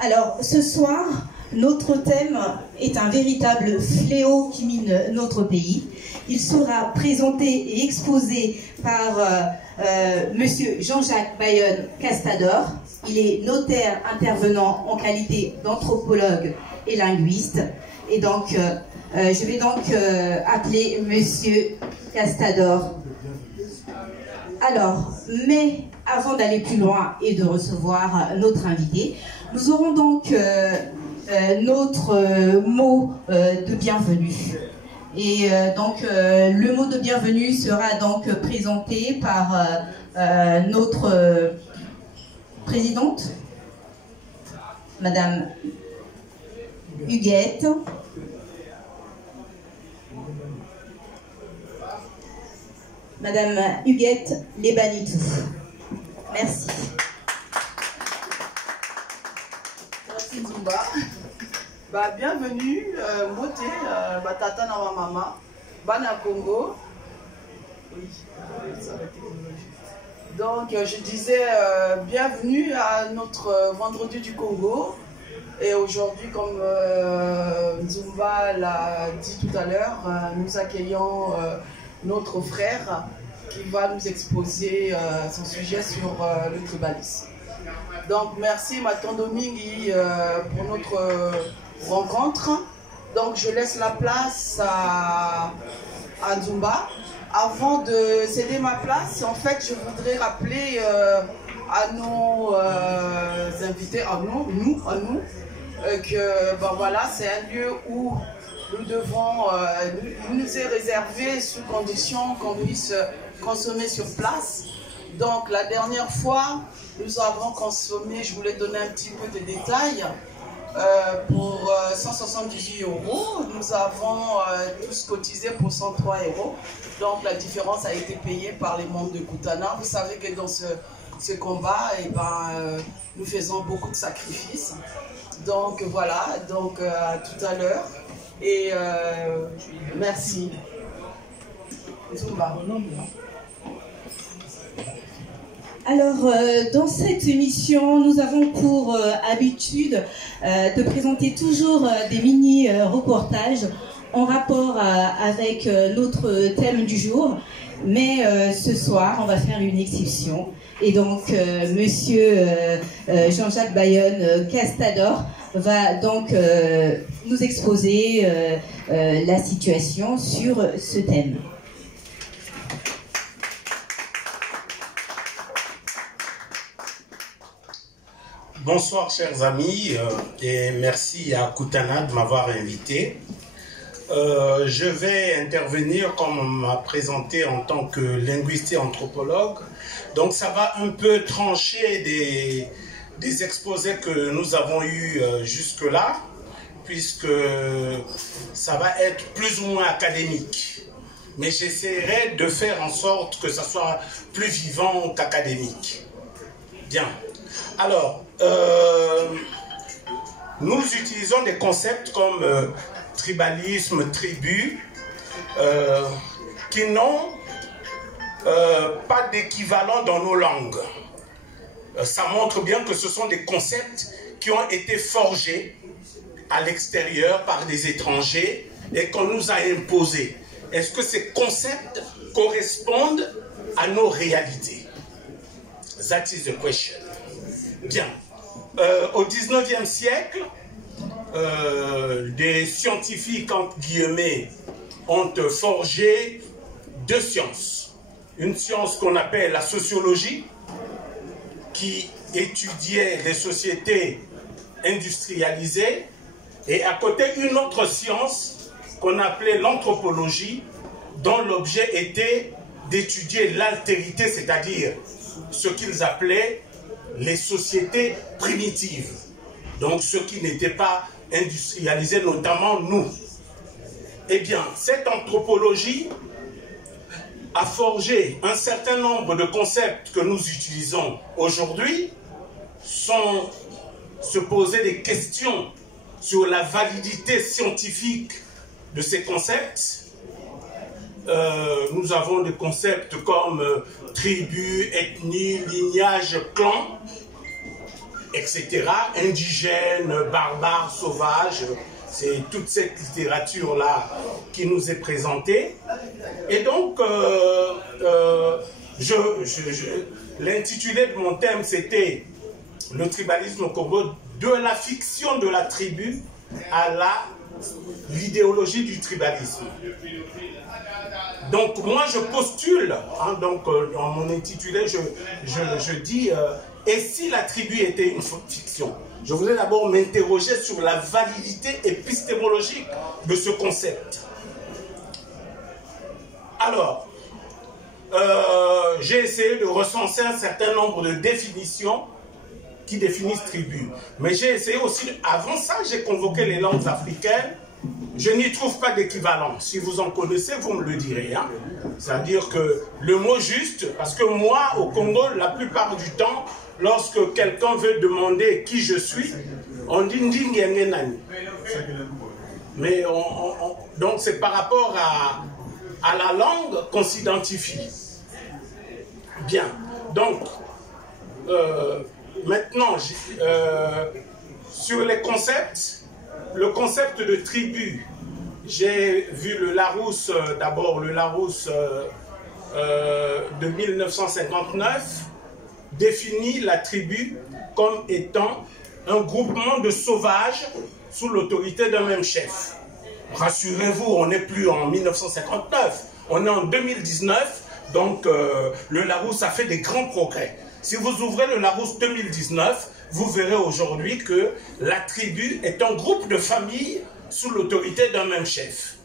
Alors, ce soir, notre thème est un véritable fléau qui mine notre pays. Il sera présenté et exposé par Monsieur Jean-Jacques Bayonne Castador. Il est notaire intervenant en qualité d'anthropologue et linguiste. Et donc, je vais donc appeler Monsieur Castador. Alors, mais avant d'aller plus loin et de recevoir notre invité, nous aurons donc notre mot de bienvenue. Et donc, le mot de bienvenue sera donc présenté par notre présidente, Madame Huguette. Madame Huguette Lebanitou. Merci. Merci Zumba. Bienvenue, Moté, Tata na Mama, Bana Congo. Oui, donc je disais bienvenue à notre Vendredi du Congo. Et aujourd'hui, comme Zumba l'a dit tout à l'heure, nous accueillons notre frère qui va nous exposer son sujet sur le tribalisme. Donc merci Matondomingi pour notre rencontre. Donc je laisse la place à Zumba. Avant de céder ma place, en fait je voudrais rappeler à nos invités, à nous, que voilà, c'est un lieu où nous devons, il nous est réservé sous condition qu'on puisse consommer sur place. Donc la dernière fois, nous avons consommé, je voulais donner un petit peu de détails, pour 178 €. Nous avons tous cotisé pour 103 €. Donc la différence a été payée par les membres de Kutana. Vous savez que dans ce combat, nous faisons beaucoup de sacrifices. Donc voilà, donc à tout à l'heure. Et merci. Zumba. Alors, dans cette émission, nous avons pour habitude de présenter toujours des mini-reportages en rapport avec notre thème du jour. Mais ce soir, on va faire une exception. Et donc, Monsieur Jean-Jacques Bayonne Castador va donc nous exposer la situation sur ce thème. Bonsoir chers amis et merci à Kutana de m'avoir invité. Je vais intervenir comme on m'a présenté en tant que linguiste et anthropologue. Donc ça va un peu trancher des exposés que nous avons eus jusque-là, puisque ça va être plus ou moins académique. Mais j'essaierai de faire en sorte que ça soit plus vivant qu'académique. Bien. Alors, nous utilisons des concepts comme tribalisme, tribu, qui n'ont pas d'équivalent dans nos langues. Ça montre bien que ce sont des concepts qui ont été forgés à l'extérieur par des étrangers et qu'on nous a imposés. Est-ce que ces concepts correspondent à nos réalités? That is the question. Bien. Au 19e siècle, des scientifiques, entre guillemets, ont forgé deux sciences. Une science qu'on appelle la sociologie, qui étudiait les sociétés industrialisées, et à côté une autre science qu'on appelait l'anthropologie, dont l'objet était d'étudier l'altérité, c'est-à-dire ce qu'ils appelaient les sociétés primitives, donc ceux qui n'étaient pas industrialisés, notamment nous. Eh bien, cette anthropologie a forgé un certain nombre de concepts que nous utilisons aujourd'hui, sans se poser des questions sur la validité scientifique de ces concepts. Nous avons des concepts comme tribu, ethnie, lignage, clan. etc., indigènes, barbares, sauvages. C'est toute cette littérature-là qui nous est présentée. Et donc, l'intitulé de mon thème, c'était le tribalisme au Congo, de la fiction de la tribu à l'idéologie du tribalisme. Donc moi je postule, hein, donc dans mon intitulé je dis et si la tribu était une fiction? Je voulais d'abord m'interroger sur la validité épistémologique de ce concept. Alors, j'ai essayé de recenser un certain nombre de définitions qui définissent tribu. Mais j'ai essayé aussi, avant ça, j'ai convoqué les langues africaines. Je n'y trouve pas d'équivalent. Si vous en connaissez, vous me le direz. Hein? C'est-à-dire que le mot juste, parce que moi, au Congo, la plupart du temps, lorsque quelqu'un veut demander qui je suis, on dit Ndingengenani. Mais donc c'est par rapport à la langue qu'on s'identifie. Bien. Donc, maintenant, sur les concepts, le concept de tribu, j'ai vu le Larousse, d'abord le Larousse de 1959, définit la tribu comme étant un groupement de sauvages sous l'autorité d'un même chef. Rassurez-vous, on n'est plus en 1959, on est en 2019, donc le Larousse a fait des grands progrès. Si vous ouvrez le Larousse 2019, vous verrez aujourd'hui que la tribu est un groupe de familles sous l'autorité d'un même chef.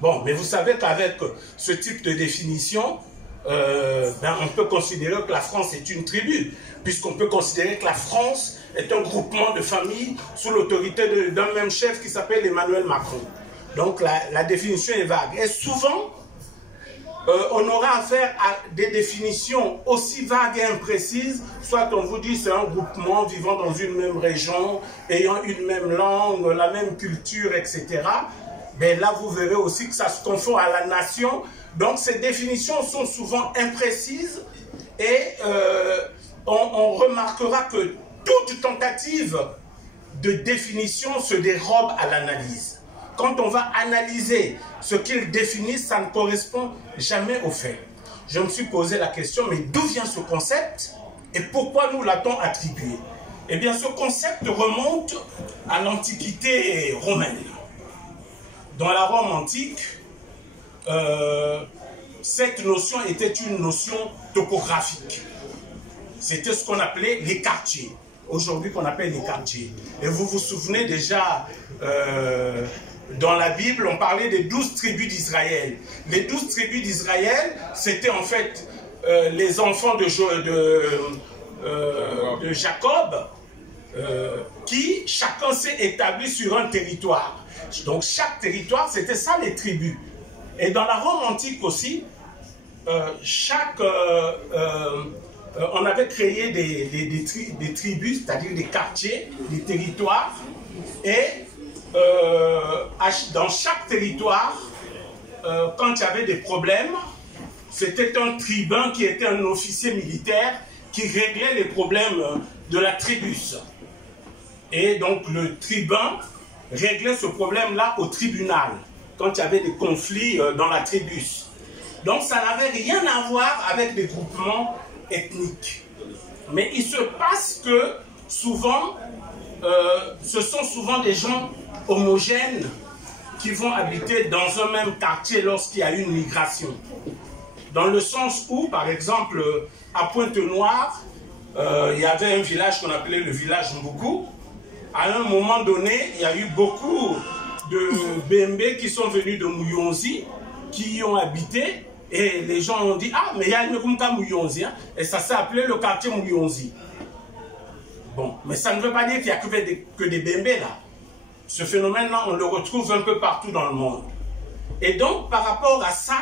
Bon, mais vous savez qu'avec ce type de définition, on peut considérer que la France est une tribu, puisqu'on peut considérer que la France est un groupement de familles sous l'autorité d'un même chef qui s'appelle Emmanuel Macron. Donc la définition est vague. Et souvent, on aura affaire à des définitions aussi vagues et imprécises, soit on vous dit c'est un groupement vivant dans une même région, ayant une même langue, la même culture, etc. Mais là, vous verrez aussi que ça se confond à la nation. Donc, ces définitions sont souvent imprécises et on remarquera que toute tentative de définition se dérobe à l'analyse. Quand on va analyser ce qu'ils définissent, ça ne correspond jamais aux faits. Je me suis posé la question, mais d'où vient ce concept et pourquoi nous l'a-t-on attribué? Eh bien, ce concept remonte à l'Antiquité romaine. Dans la Rome antique, cette notion était une notion topographique. C'était ce qu'on appelait les quartiers. Aujourd'hui, qu'on appelle les quartiers. Et vous vous souvenez déjà, dans la Bible, on parlait des 12 tribus d'Israël. Les 12 tribus d'Israël, c'était en fait les enfants de Jacob, qui chacun s'est établi sur un territoire. Donc chaque territoire, c'était ça les tribus. Et dans la Rome antique aussi, on avait créé des tribus, c'est-à-dire des quartiers, des territoires, et dans chaque territoire, quand il y avait des problèmes, c'était un tribun qui était un officier militaire qui réglait les problèmes de la tribus. Et donc le tribun réglait ce problème-là au tribunal, quand il y avait des conflits dans la tribus. Donc ça n'avait rien à voir avec des groupements ethniques. Mais il se passe que souvent, ce sont souvent des gens homogènes qui vont habiter dans un même quartier lorsqu'il y a une migration. Dans le sens où, par exemple, à Pointe-Noire, il y avait un village qu'on appelait le village Mboukou. À un moment donné, il y a eu beaucoup de Bembe qui sont venus de Mouyonzi, qui y ont habité, et les gens ont dit « Ah, mais il y a une Kumka Mouyonzi, hein, et ça s'est appelé le quartier Mouyonzi. » Bon, mais ça ne veut pas dire qu'il n'y a que des Bembe là. Ce phénomène-là, on le retrouve un peu partout dans le monde. Et donc, par rapport à ça,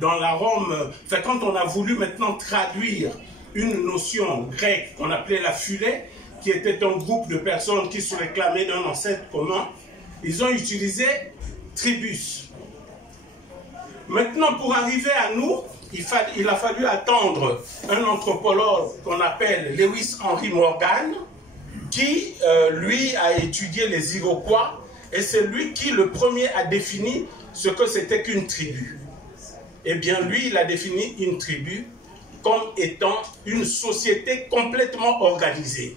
dans la Rome, quand on a voulu maintenant traduire une notion grecque qu'on appelait la phulée, qui était un groupe de personnes qui se réclamaient d'un ancêtre commun, ils ont utilisé tribus. Maintenant, pour arriver à nous, il a fallu attendre un anthropologue qu'on appelle Lewis Henry Morgan, qui, lui, a étudié les Iroquois, et c'est lui qui, le premier, a défini ce que c'était qu'une tribu. Eh bien, lui, il a défini une tribu comme étant une société complètement organisée,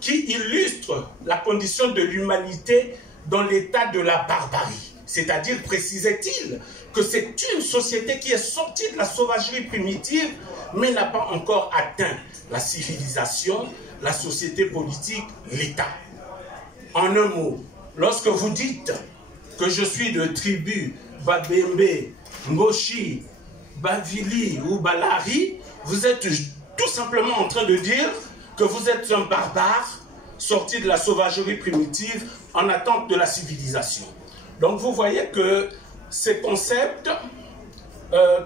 qui illustre la condition de l'humanité dans l'état de la barbarie. C'est-à-dire, précisait-il, que c'est une société qui est sortie de la sauvagerie primitive, mais n'a pas encore atteint la civilisation, la société politique, l'État. En un mot, lorsque vous dites que je suis de tribu Babembe, Ngoshi, Bavili ou Balari, vous êtes tout simplement en train de dire que vous êtes un barbare sorti de la sauvagerie primitive en attente de la civilisation. Donc vous voyez que ces concepts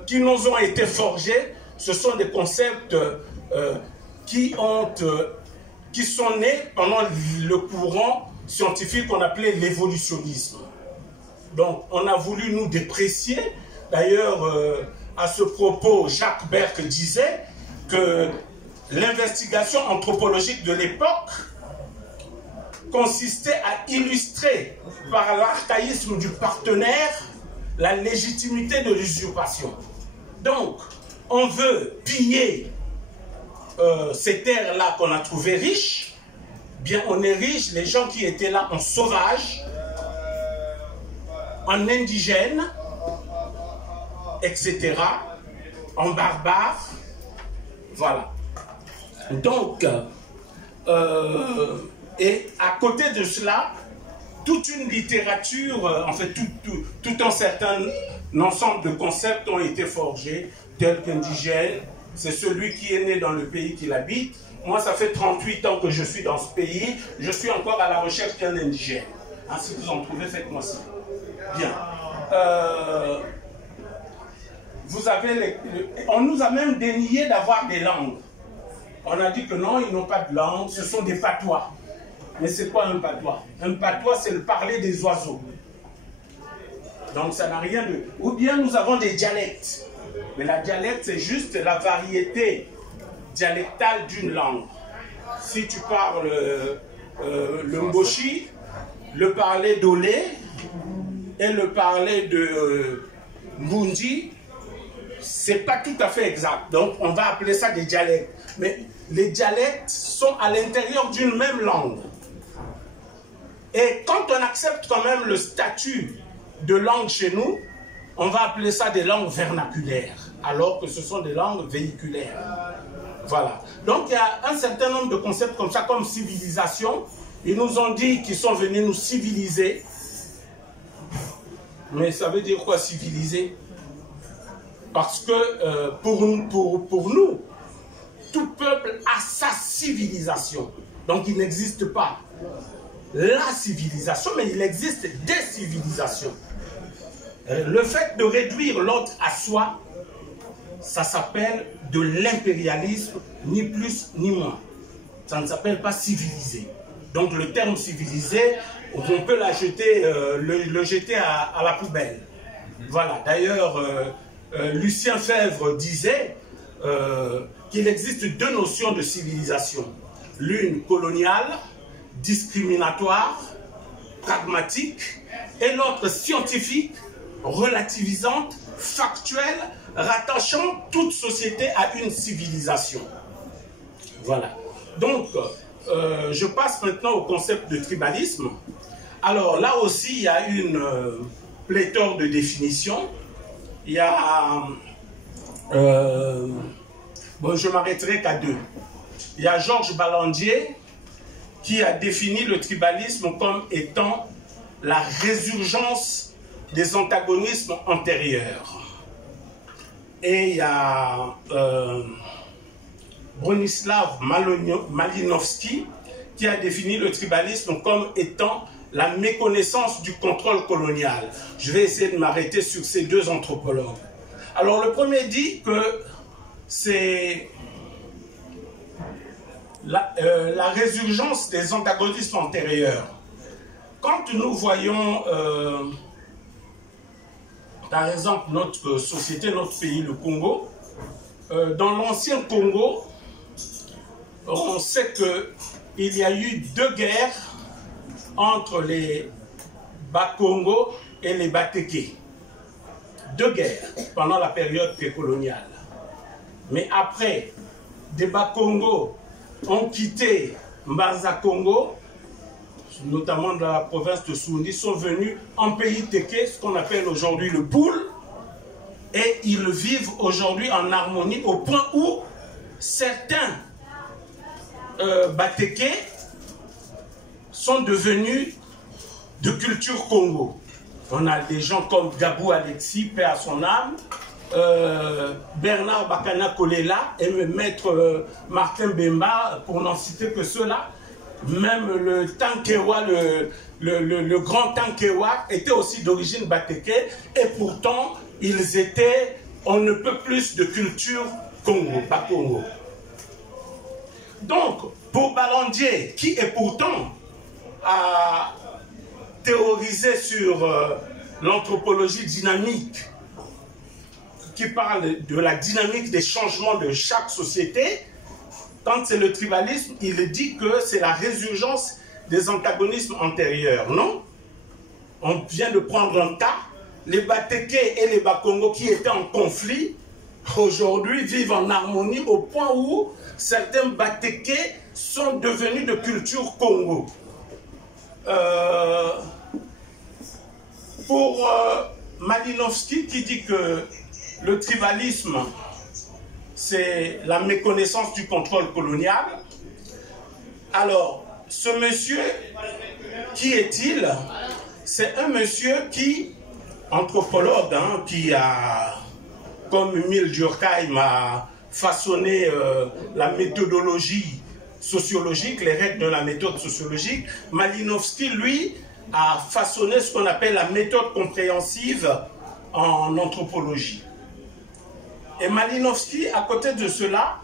qui nous ont été forgés, ce sont des concepts qui sont nés pendant le courant scientifique qu'on appelait l'évolutionnisme. Donc on a voulu nous déprécier. D'ailleurs, à ce propos, Jacques Berck disait que l'investigation anthropologique de l'époque consistait à illustrer par l'archaïsme du partenaire la légitimité de l'usurpation. Donc, on veut piller ces terres-là qu'on a trouvées riches. Bien, on est riche, les gens qui étaient là en sauvage, en indigène, etc., en barbare. Voilà. Donc, et à côté de cela, toute une littérature, en fait, tout un certain ensemble de concepts ont été forgés, tels qu'indigène, c'est celui qui est né dans le pays qu'il habite. Moi, ça fait 38 ans que je suis dans ce pays, je suis encore à la recherche d'un indigène. Hein, si vous en trouvez, faites-moi ça. Bien. Vous avez on nous a même dénié d'avoir des langues. On a dit que non, ils n'ont pas de langue, ce sont des patois. Mais c'est quoi un patois? Un patois, c'est le parler des oiseaux. Donc ça n'a rien de... Ou bien nous avons des dialectes. Mais la dialecte, c'est juste la variété dialectale d'une langue. Si tu parles le Ngoshi, le parler d'Olé et le parler de Ngundi, c'est pas tout à fait exact. Donc on va appeler ça des dialectes. Mais les dialectes sont à l'intérieur d'une même langue. Et quand on accepte quand même le statut de langue chez nous, on va appeler ça des langues vernaculaires, alors que ce sont des langues véhiculaires. Voilà. Donc il y a un certain nombre de concepts comme ça, comme civilisation. Ils nous ont dit qu'ils sont venus nous civiliser. Mais ça veut dire quoi, civiliser? Parce que pour nous, tout peuple a sa civilisation. Donc il n'existe pas la civilisation, mais il existe des civilisations. Le fait de réduire l'autre à soi, ça s'appelle de l'impérialisme, ni plus ni moins. Ça ne s'appelle pas civilisé. Donc le terme civilisé, on peut la jeter, le jeter à la poubelle. Voilà. D'ailleurs, Lucien Febvre disait qu'il existe deux notions de civilisation. L'une coloniale, discriminatoire, pragmatique, et l'autre scientifique, relativisante, factuelle, rattachant toute société à une civilisation. Voilà. Donc, je passe maintenant au concept de tribalisme. Alors là aussi, il y a une pléthore de définitions. Il y a... bon, je m'arrêterai qu'à deux. Il y a Georges Ballandier qui a défini le tribalisme comme étant la résurgence des antagonismes antérieurs. Et il y a Bronislaw Malinowski qui a défini le tribalisme comme étant la méconnaissance du contrôle colonial. Je vais essayer de m'arrêter sur ces deux anthropologues. Alors le premier dit que c'est la résurgence des antagonismes antérieurs. Quand nous voyons par exemple, notre société, notre pays, le Congo. Dans l'ancien Congo, on sait qu'il y a eu 2 guerres entre les Bakongo et les Bateke. 2 guerres pendant la période précoloniale. Mais après, des Bakongo ont quitté Mbanza-Congo, notamment dans la province de Soundi, sont venus en pays Teke, ce qu'on appelle aujourd'hui le Poul, et ils vivent aujourd'hui en harmonie au point où certains Bateke sont devenus de culture Congo. On a des gens comme Gabou Alexis, paix à son âme, Bernard Bakana Kolela et maître Martin Bemba, pour n'en citer que ceux-là. Même le Tankewa, le grand Tankewa, était aussi d'origine Bateke, et pourtant ils étaient, on ne peut plus de culture Congo, pas Congo. Donc, pour Balandier, qui est pourtant à théoriser sur l'anthropologie dynamique, qui parle de la dynamique des changements de chaque société, quand c'est le tribalisme, il dit que c'est la résurgence des antagonismes antérieurs, non? On vient de prendre un cas, les Bateke et les Bakongo qui étaient en conflit, aujourd'hui vivent en harmonie au point où certains Bateke sont devenus de culture Congo. Pour Malinowski qui dit que le tribalisme, c'est la méconnaissance du contrôle colonial. Alors, ce monsieur, qui est-il? C'est un monsieur qui, anthropologue, hein, qui a, comme Emile Durkheim, a façonné la méthodologie sociologique, les règles de la méthode sociologique. Malinowski, lui, a façonné ce qu'on appelle la méthode compréhensive en anthropologie. Et Malinowski, à côté de cela,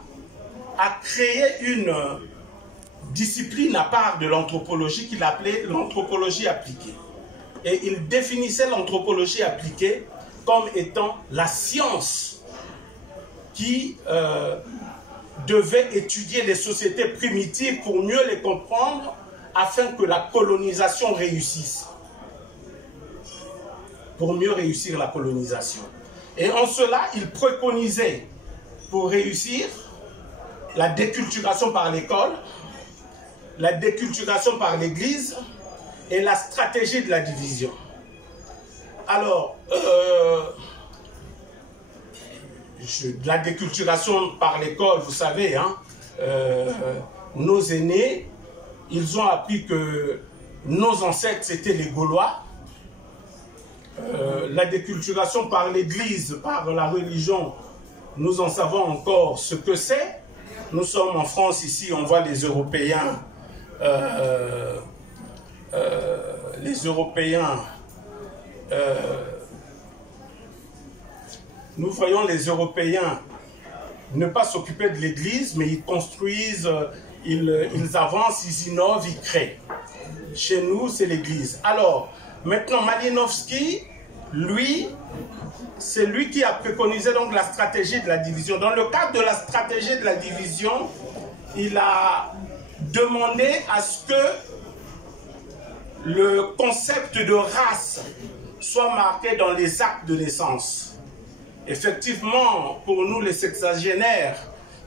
a créé une discipline à part de l'anthropologie qu'il appelait l'anthropologie appliquée. Et il définissait l'anthropologie appliquée comme étant la science qui devait étudier les sociétés primitives pour mieux les comprendre afin que la colonisation réussisse. Pour mieux réussir la colonisation. Et en cela, il préconisait, pour réussir, la déculturation par l'école, la déculturation par l'Église et la stratégie de la division. Alors, la déculturation par l'école, vous savez, hein, nos aînés, ils ont appris que nos ancêtres, c'était les Gaulois. La déculturation par l'Église, par la religion, nous en savons encore ce que c'est. Nous sommes en France ici, on voit les Européens, nous voyons les Européens ne pas s'occuper de l'Église, mais ils construisent, ils avancent, ils innovent, ils créent. Chez nous, c'est l'Église. Alors, maintenant, Malinowski, lui, c'est lui qui a préconisé donc la stratégie de la division. Dans le cadre de la stratégie de la division, il a demandé à ce que le concept de race soit marqué dans les actes de naissance. Effectivement, pour nous les sexagénaires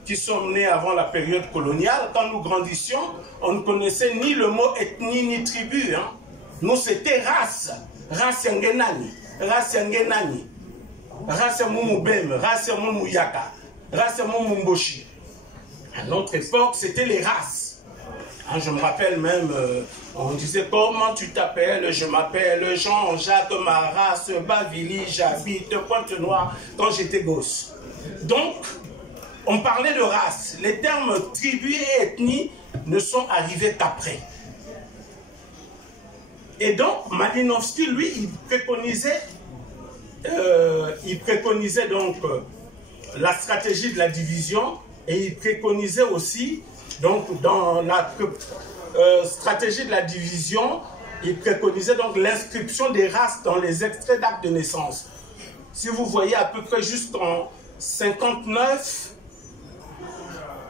qui sommes nés avant la période coloniale, quand nous grandissions, on ne connaissait ni le mot ethnie ni tribu. Hein. Nous, c'était race. Race yangenani, race yangenani, race mumubem, race mumuyaka, race mumumboshi. À notre époque, c'était les races. Hein, je me rappelle même, on disait comment tu t'appelles, je m'appelle Jean-Jacques, ma race, Bavili, j'habite Pointe-Noire quand j'étais gosse. Donc, on parlait de race. Les termes tribu et ethnie ne sont arrivés qu'après. Et donc, Malinowski, lui, il préconisait donc la stratégie de la division et il préconisait aussi, donc, dans la stratégie de la division, il préconisait donc l'inscription des races dans les extraits d'actes de naissance. Si vous voyez à peu près jusqu'en 59,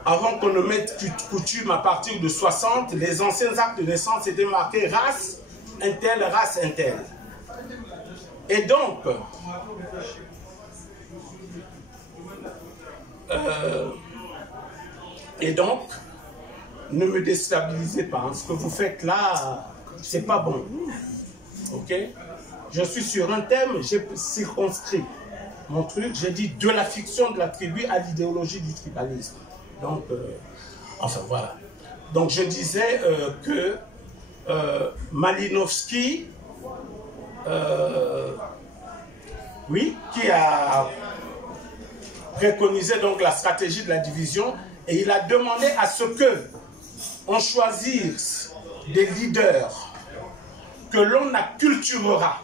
avant qu'on ne mette coutume à partir de 60, les anciens actes de naissance étaient marqués race intel, race intel. Et donc, ne me déstabilisez pas. Hein. Ce que vous faites là, c'est pas bon. Ok? Je suis sur un thème, j'ai circonscrit mon truc, j'ai dit de la fiction de la tribu à l'idéologie du tribalisme. Donc, enfin voilà. Donc je disais que Malinowski, oui, qui a préconisé donc la stratégie de la division, et il a demandé à ce que on choisisse des leaders que l'on acculturera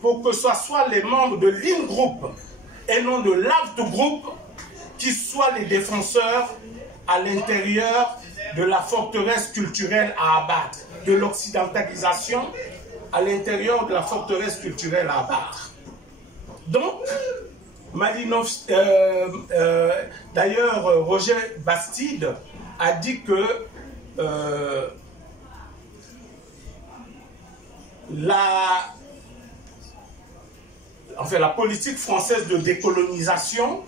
pour que ce soit les membres de l'in-group et non de l'out-group qui soient les défenseurs à l'intérieur de la forteresse culturelle à abattre, de l'occidentalisation à l'intérieur de la forteresse culturelle à abattre. Donc, Malinowski, d'ailleurs, Roger Bastide a dit que la politique française de décolonisation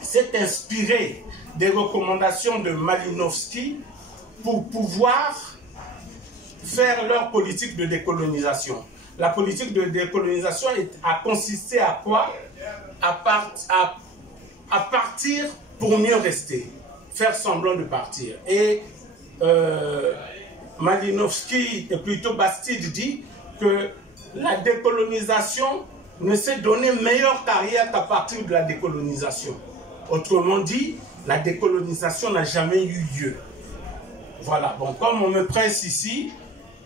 s'est inspirée des recommandations de Malinowski pour pouvoir faire leur politique de décolonisation. La politique de décolonisation a consisté à quoi? À partir pour mieux rester, faire semblant de partir. Et Malinowski, et plutôt Bastide, dit que la décolonisation ne s'est donné meilleure carrière qu'à partir de la décolonisation. Autrement dit, la décolonisation n'a jamais eu lieu. Voilà, bon, comme on me presse ici,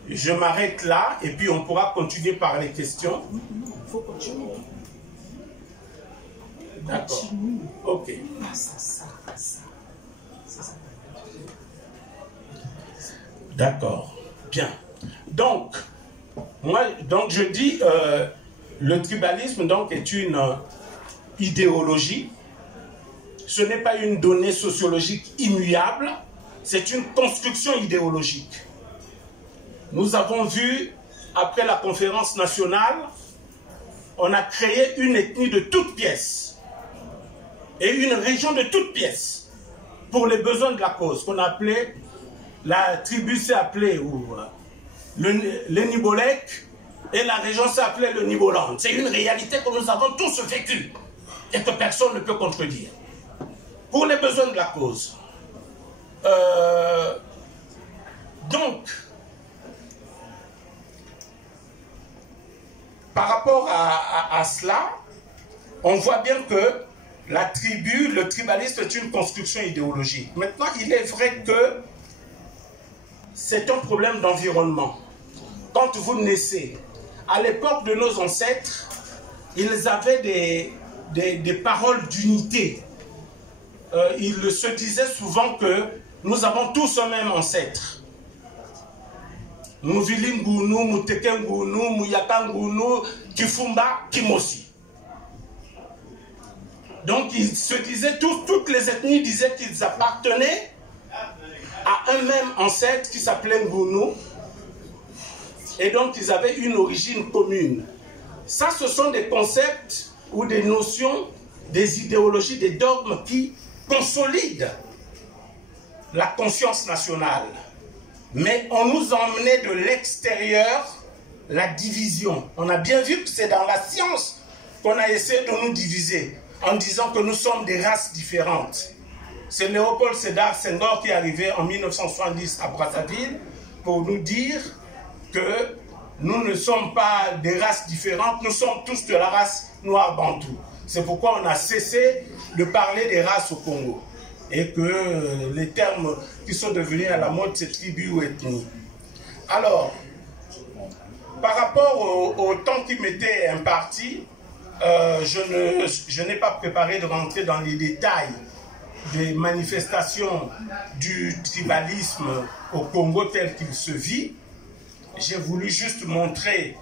je m'arrête là et puis on pourra continuer par les questions. Il faut continuer. D'accord. Ok. D'accord. Bien. Donc, je dis, le tribalisme donc, est une idéologie. Ce n'est pas une donnée sociologique immuable, c'est une construction idéologique. Nous avons vu, après la conférence nationale, on a créé une ethnie de toutes pièces et une région de toutes pièces pour les besoins de la cause, qu'on appelait, la tribu s'est appelée le Nibolek et la région s'est appelée le Niboland. C'est une réalité que nous avons tous vécue et que personne ne peut contredire. Pour les besoins de la cause. Donc, par rapport à cela, on voit bien que la tribu, le tribalisme est une construction idéologique. Maintenant, il est vrai que c'est un problème d'environnement. Quand vous naissez, à l'époque de nos ancêtres, ils avaient des paroles d'unité. Ils se disaient souvent que nous avons tous un même ancêtre. Muvilingunu, Mutekengunu, Muyakangunu, Kifumba, Kimosi. Donc ils se disaient, toutes les ethnies disaient qu'ils appartenaient à un même ancêtre qui s'appelait Ngunu. Et donc ils avaient une origine commune. Ça, ce sont des concepts ou des notions, des idéologies, des dogmes qui consolident la conscience nationale. Mais on nous emmenait de l'extérieur la division. On a bien vu que c'est dans la science qu'on a essayé de nous diviser en disant que nous sommes des races différentes. C'est Léopold Sédar Senghor qui est arrivé en 1970 à Brazzaville pour nous dire que nous ne sommes pas des races différentes, nous sommes tous de la race noire bantou. C'est pourquoi on a cessé de parler des races au Congo. Et que les termes qui sont devenus à la mode, c'est tribu ou ethnie. Alors, par rapport au temps qui m'était imparti, je n'ai pas préparé de rentrer dans les détails des manifestations du tribalisme au Congo tel qu'il se vit. J'ai voulu juste montrer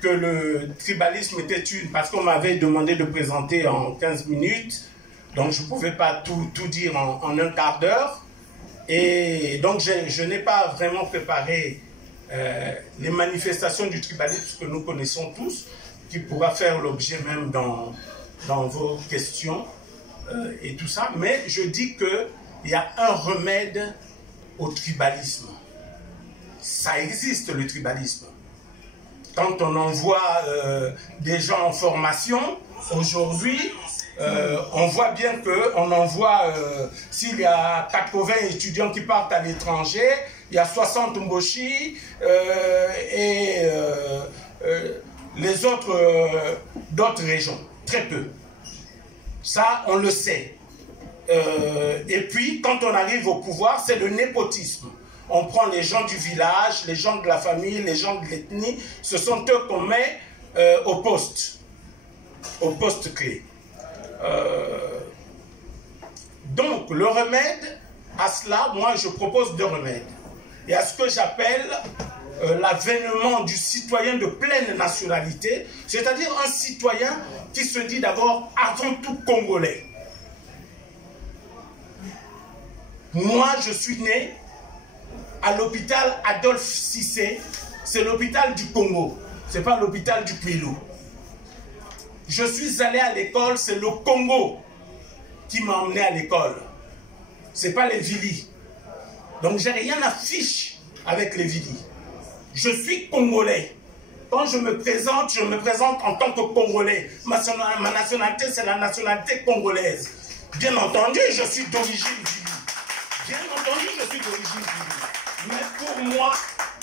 que le tribalisme était parce qu'on m'avait demandé de présenter en 15 minutes, donc je ne pouvais pas tout dire en un quart d'heure. Et donc je n'ai pas vraiment préparé les manifestations du tribalisme que nous connaissons tous, qui pourra faire l'objet même dans vos questions et tout ça. Mais je dis qu'il y a un remède au tribalisme. Ça existe, le tribalisme. Quand on envoie des gens en formation, aujourd'hui, on voit bien qu'on envoie, s'il y a 80 étudiants qui partent à l'étranger, il y a 60 Mboshi et les autres d'autres régions, très peu. Ça, on le sait. Et puis, quand on arrive au pouvoir, c'est le népotisme. On prend les gens du village, les gens de la famille, les gens de l'ethnie, ce sont eux qu'on met au poste clé. Donc, le remède à cela, moi je propose deux remèdes. Il y a ce que j'appelle l'avènement du citoyen de pleine nationalité, c'est-à-dire un citoyen qui se dit d'abord avant tout congolais. Moi, je suis né à l'hôpital Adolphe Cissé, c'est l'hôpital du Congo, c'est pas l'hôpital du Kwilu. Je suis allé à l'école, c'est le Congo qui m'a emmené à l'école. C'est pas les Vili. Donc j'ai rien à fiche avec les Vili. Je suis Congolais. Quand je me présente en tant que Congolais. Ma nationalité, c'est la nationalité congolaise. Bien entendu, je suis d'origine Vili. Bien entendu, je suis d'origine Vili. Mais pour moi,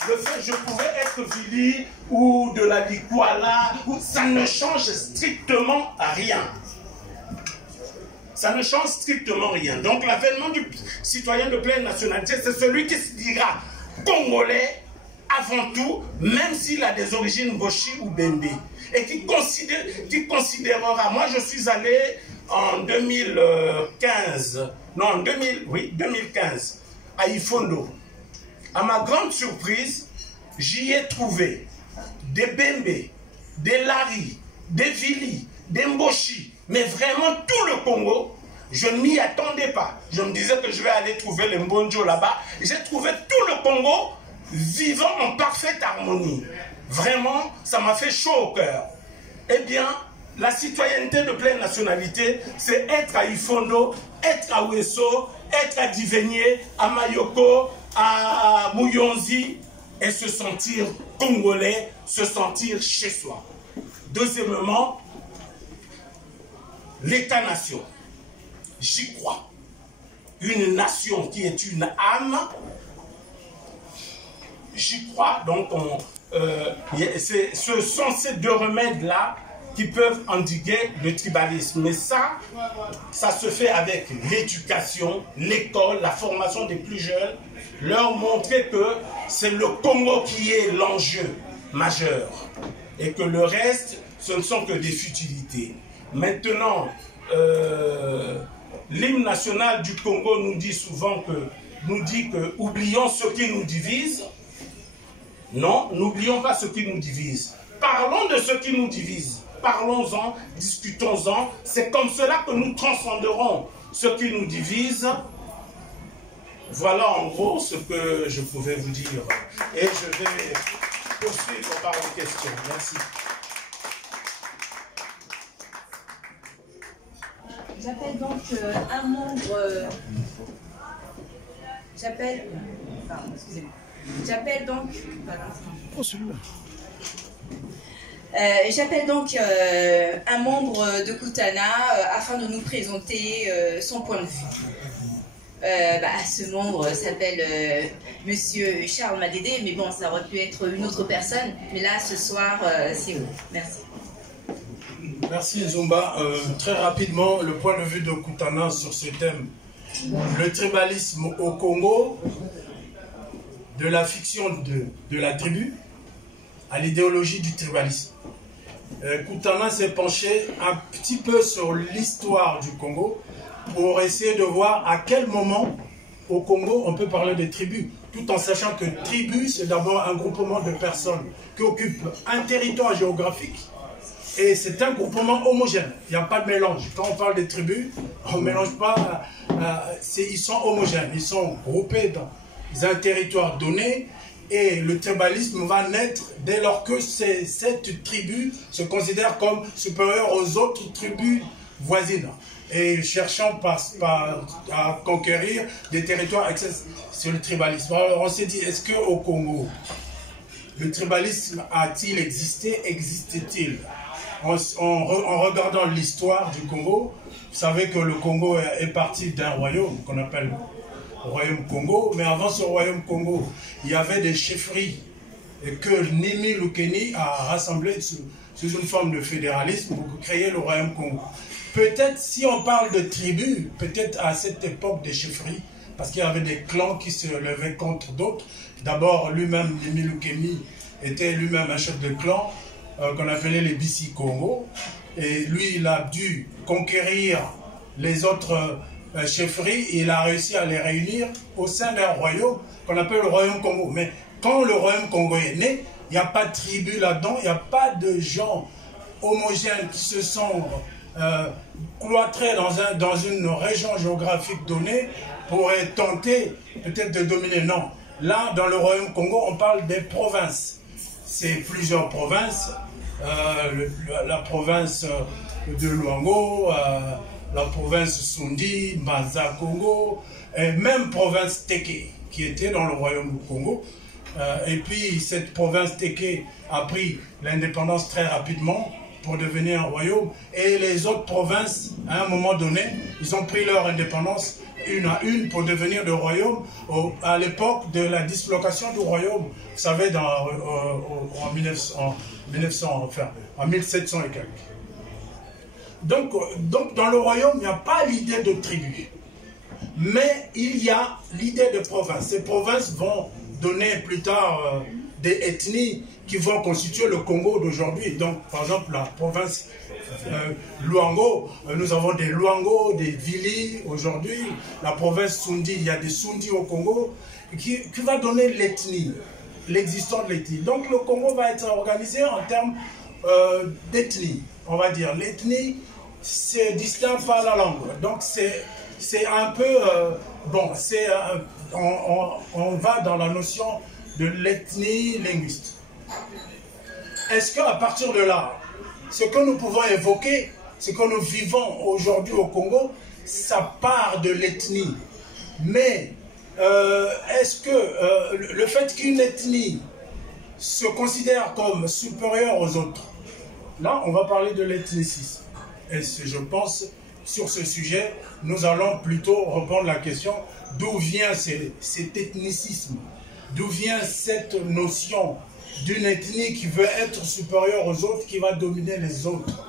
le fait que je pouvais être Vili ou de la Likwala, ça ne change strictement rien. Ça ne change strictement rien. Donc l'avènement du citoyen de pleine nationalité, c'est celui qui se dira congolais avant tout, même s'il a des origines Boshi ou Bembe. Et qui considérera, moi je suis allé en 2015, non 2015, à Ifondo. À ma grande surprise, j'y ai trouvé des Bembe, des Lari, des Vili, des Mboshi, mais vraiment tout le Congo. Je ne m'y attendais pas. Je me disais que je vais aller trouver les Mbonjo là-bas. J'ai trouvé tout le Congo vivant en parfaite harmonie. Vraiment, ça m'a fait chaud au cœur. Eh bien, la citoyenneté de pleine nationalité, c'est être à Ifondo, être à Ouesso, être à Diveigné, à Mayoko, à Mouyonzi, et se sentir congolais, se sentir chez soi. Deuxièmement, l'État-nation. J'y crois. Une nation qui est une âme, j'y crois. Donc, ce sont ces deux remèdes-là qui peuvent endiguer le tribalisme. Mais ça se fait avec l'éducation, l'école, la formation des plus jeunes, leur montrer que c'est le Congo qui est l'enjeu majeur et que le reste, ce ne sont que des futilités. Maintenant, l'hymne national du Congo nous dit souvent que oublions ce qui nous divise. Non, n'oublions pas ce qui nous divise. Parlons de ce qui nous divise. Parlons-en, discutons-en. C'est comme cela que nous transcenderons ce qui nous divise. Voilà en gros ce que je pouvais vous dire. Et je vais poursuivre par les questions. Merci. J'appelle donc un membre. Pardon, excusez-moi. J'appelle donc. J'appelle donc un membre de Kutana afin de nous présenter son point de vue. Ce membre s'appelle Monsieur Charles Madédé, mais bon, ça aurait pu être une autre personne. Mais là, ce soir, c'est vous. Merci. Merci Zumba. Très rapidement, le point de vue de Kutana sur ce thème. Le tribalisme au Congo, de la fiction de la tribu à l'idéologie du tribalisme. Kutana s'est penché un petit peu sur l'histoire du Congo pour essayer de voir à quel moment au Congo on peut parler de tribus. tout en sachant que tribu, c'est d'abord un groupement de personnes qui occupent un territoire géographique, et c'est un groupement homogène. Il n'y a pas de mélange. Quand on parle des tribus, on ne mélange pas, ils sont homogènes, ils sont groupés dans un territoire donné, et le tribalisme va naître dès lors que cette tribu se considère comme supérieure aux autres tribus voisines, et cherchant à conquérir des territoires sur le tribalisme. Alors on s'est dit, est-ce qu'au Congo, le tribalisme a-t-il existé, existe-t-il? En regardant l'histoire du Congo, vous savez que le Congo est parti d'un royaume qu'on appelle le royaume Congo, mais avant ce royaume Congo, il y avait des chefferies que Nimi Lukeni a rassemblées sous une forme de fédéralisme pour créer le royaume Congo. Peut-être, si on parle de tribus, peut-être à cette époque des chefferies, parce qu'il y avait des clans qui se levaient contre d'autres. D'abord, lui-même, Nimi Lukeni, était lui-même un chef de clan qu'on appelait les Bissi Congo. Et lui, il a dû conquérir les autres chefferies et il a réussi à les réunir au sein d'un royaume qu'on appelle le royaume Congo. Mais quand le royaume Congo est né, il n'y a pas de tribu là-dedans, il n'y a pas de gens homogènes qui se sont cloîtrés dans une région géographique donnée pour tenter peut-être de dominer. Non. Là, dans le royaume Congo, on parle des provinces. C'est plusieurs provinces. La province de Luango, la province Sundi, Maza Congo, et même province Teke, qui était dans le royaume du Congo. Et puis cette province Teke a pris l'indépendance très rapidement pour devenir un royaume. Et les autres provinces, à un moment donné, ils ont pris leur indépendance une à une pour devenir des royaumes à l'époque de la dislocation du royaume. Vous savez, en 1700 et quelques. Donc dans le royaume, il n'y a pas l'idée de tribu. Mais il y a l'idée de province. Ces provinces vont donner plus tard des ethnies qui vont constituer le Congo d'aujourd'hui. Donc, par exemple, la province Luango, nous avons des Luango, des Vili aujourd'hui. La province Sundi, il y a des Sundi au Congo, qui va donner l'ethnie, l'existence de l'ethnie. Donc, le Congo va être organisé en termes d'ethnie. On va dire, l'ethnie, c'est distinct par la langue. Donc, c'est un peu, on va dans la notion de l'ethnie linguiste. Est-ce qu'à partir de là, ce que nous pouvons évoquer, ce que nous vivons aujourd'hui au Congo, ça part de l'ethnie. Mais est-ce que le fait qu'une ethnie se considère comme supérieure aux autres, là on va parler de l'ethnicisme. Et je pense, sur ce sujet, nous allons plutôt répondre à la question d'où vient cet ethnicisme, d'où vient cette notion d'une ethnie qui veut être supérieure aux autres, qui va dominer les autres.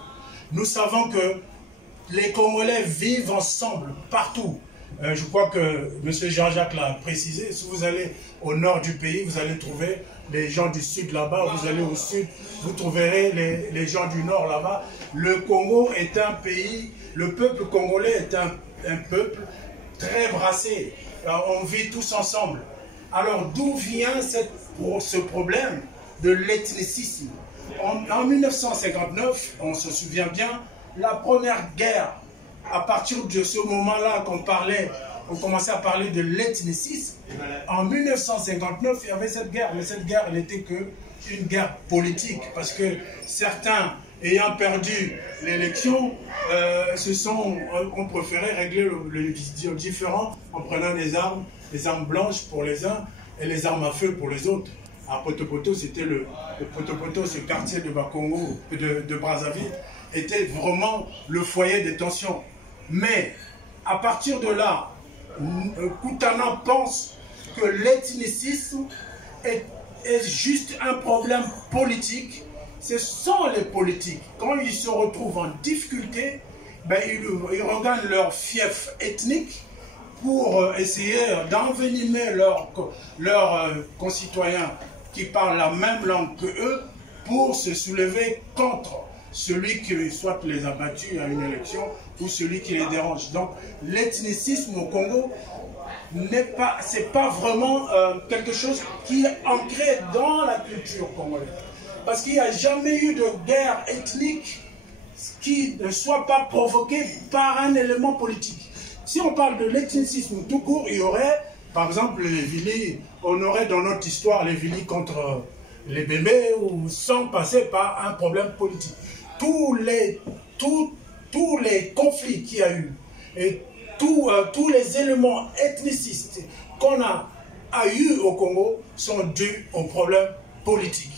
Nous savons que les Congolais vivent ensemble, partout. Je crois que M. Jean-Jacques l'a précisé, si vous allez au nord du pays, vous allez trouver les gens du sud là-bas, vous allez au sud, vous trouverez les gens du nord là-bas. Le Congo est un pays, le peuple congolais est un peuple très brassé. On vit tous ensemble. Alors d'où vient ce problème de l'ethnicisme? En 1959, on se souvient bien, la première guerre, à partir de ce moment-là on commençait à parler de l'ethnicisme. En 1959, il y avait cette guerre, mais cette guerre n'était qu'une guerre politique, parce que certains, ayant perdu l'élection, ont préféré régler le différend en prenant les armes blanches pour les uns et les armes à feu pour les autres. À Potopoto, c'était le Potopoto, ce quartier de Bakongo, de Brazzaville, était vraiment le foyer des tensions. Mais à partir de là, Koutana pense que l'ethnicisme est juste un problème politique. Ce sont les politiques, quand ils se retrouvent en difficulté, ils regagnent leur fief ethnique pour essayer d'envenimer leurs concitoyens qui parlent la même langue que eux pour se soulever contre celui qui soit les a battus à une élection ou celui qui les dérange. Donc l'ethnicisme au Congo, c'est pas vraiment quelque chose qui est ancré dans la culture congolaise. Parce qu'il n'y a jamais eu de guerre ethnique qui ne soit pas provoquée par un élément politique. Si on parle de l'ethnicisme tout court, il y aurait, par exemple, les Vili, on aurait dans notre histoire les Vili contre les Bémés, ou sans passer par un problème politique. Tous les conflits qu'il y a eu, et tous les éléments ethnicistes qu'on a eu au Congo sont dus aux problèmes politiques.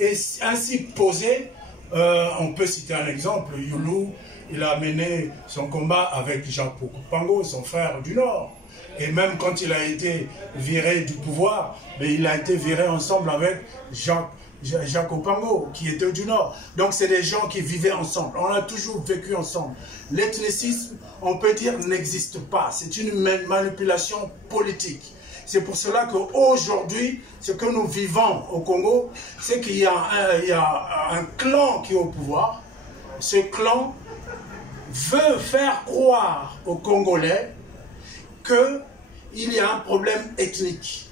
Et ainsi posé, on peut citer un exemple. Youlou, il a mené son combat avec Jacques Pango, son frère du Nord. Et même quand il a été viré du pouvoir, mais il a été viré ensemble avec Jacques Pango, qui était du Nord. Donc c'est des gens qui vivaient ensemble. On a toujours vécu ensemble. L'ethnicisme, on peut dire, n'existe pas. C'est une manipulation politique. C'est pour cela qu'aujourd'hui, ce que nous vivons au Congo, c'est qu'il y a un clan qui est au pouvoir. Ce clan veut faire croire aux Congolais qu'il y a un problème ethnique.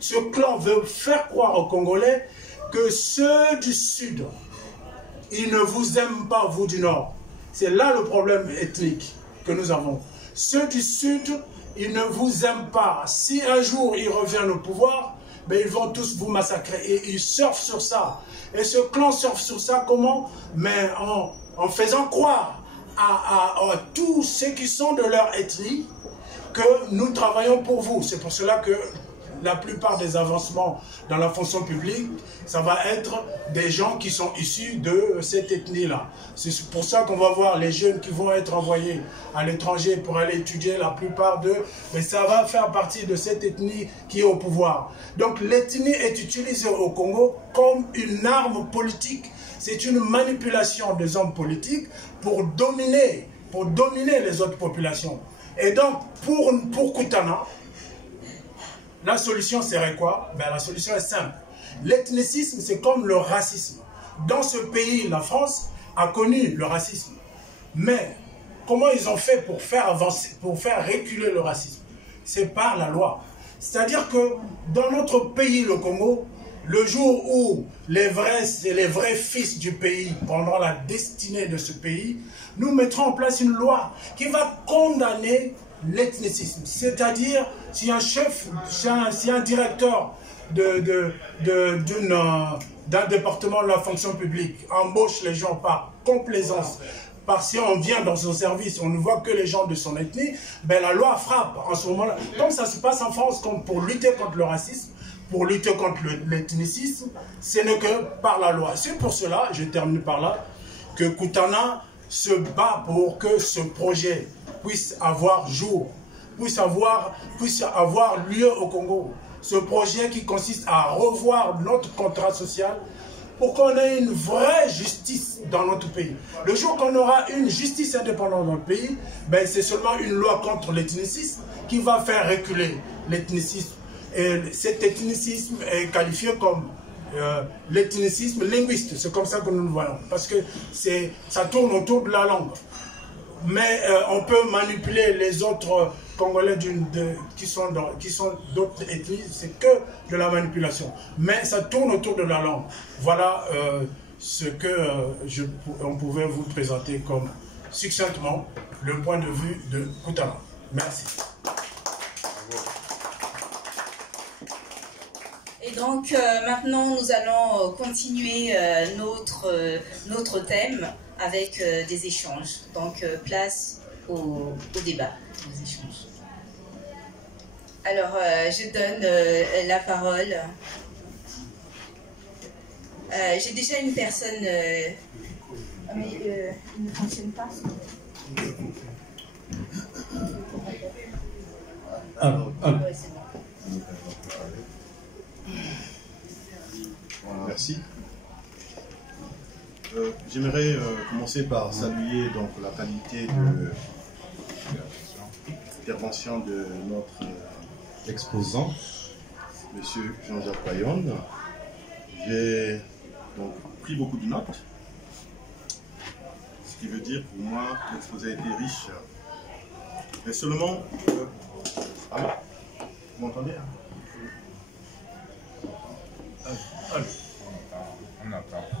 Ce clan veut faire croire aux Congolais que ceux du Sud, ils ne vous aiment pas, vous du Nord. C'est là le problème ethnique que nous avons. Ceux du Sud, ils ne vous aiment pas. Si un jour ils reviennent au pouvoir, ben ils vont tous vous massacrer. Et ils surfent sur ça. Et ce clan surfe sur ça comment? Mais en faisant croire à tous ceux qui sont de leur ethnie que nous travaillons pour vous. C'est pour cela que la plupart des avancements dans la fonction publique, ça va être des gens qui sont issus de cette ethnie-là. C'est pour ça qu'on va voir les jeunes qui vont être envoyés à l'étranger pour aller étudier, la plupart d'eux, mais ça va faire partie de cette ethnie qui est au pouvoir. Donc l'ethnie est utilisée au Congo comme une arme politique. C'est une manipulation des hommes politiques pour dominer les autres populations. Et donc pour Koutana, la solution serait quoi? Ben, la solution est simple. L'ethnicisme, c'est comme le racisme. Dans ce pays, la France a connu le racisme. Mais comment ils ont fait pour faire avancer, pour faire reculer le racisme? C'est par la loi. C'est-à-dire que dans notre pays, le Congo, le jour où les vrais fils du pays prendront la destinée de ce pays, nous mettrons en place une loi qui va condamner l'ethnicisme. C'est-à-dire, si un chef, si un directeur d'un département de la fonction publique embauche les gens par complaisance, parce que si on vient dans son service, on ne voit que les gens de son ethnie, ben la loi frappe en ce moment-là. Comme ça se passe en France, comme pour lutter contre le racisme, pour lutter contre l'ethnicisme, ce n'est que par la loi. C'est pour cela, je termine par là, que Koutana se bat pour que ce projet puisse avoir jour, puisse avoir lieu au Congo. Ce projet qui consiste à revoir notre contrat social pour qu'on ait une vraie justice dans notre pays. Le jour qu'on aura une justice indépendante dans le pays, ben c'est seulement une loi contre l'ethnicisme qui va faire reculer l'ethnicisme. Et cet ethnicisme est qualifié comme l'ethnicisme linguiste. C'est comme ça que nous le voyons. Parce que ça tourne autour de la langue. Mais on peut manipuler les autres Congolais qui sont d'autres ethnies, c'est que de la manipulation. Mais ça tourne autour de la langue. Voilà ce que on pouvait vous présenter comme succinctement le point de vue de Koutana. Merci. Et donc maintenant nous allons continuer notre thème avec des échanges. Donc place au débat, aux échanges. Alors je donne la parole. J'ai déjà une personne... mais il ne fonctionne pas. Ouais, c'est bon. Merci. J'aimerais commencer par saluer donc la qualité de l'intervention de notre exposant, M. Jean-Jacques Bayonne. J'ai donc pris beaucoup de notes qui veut dire pour moi l'exposé a été riche. Mais seulement... ah bon, vous m'entendez hein? On entend.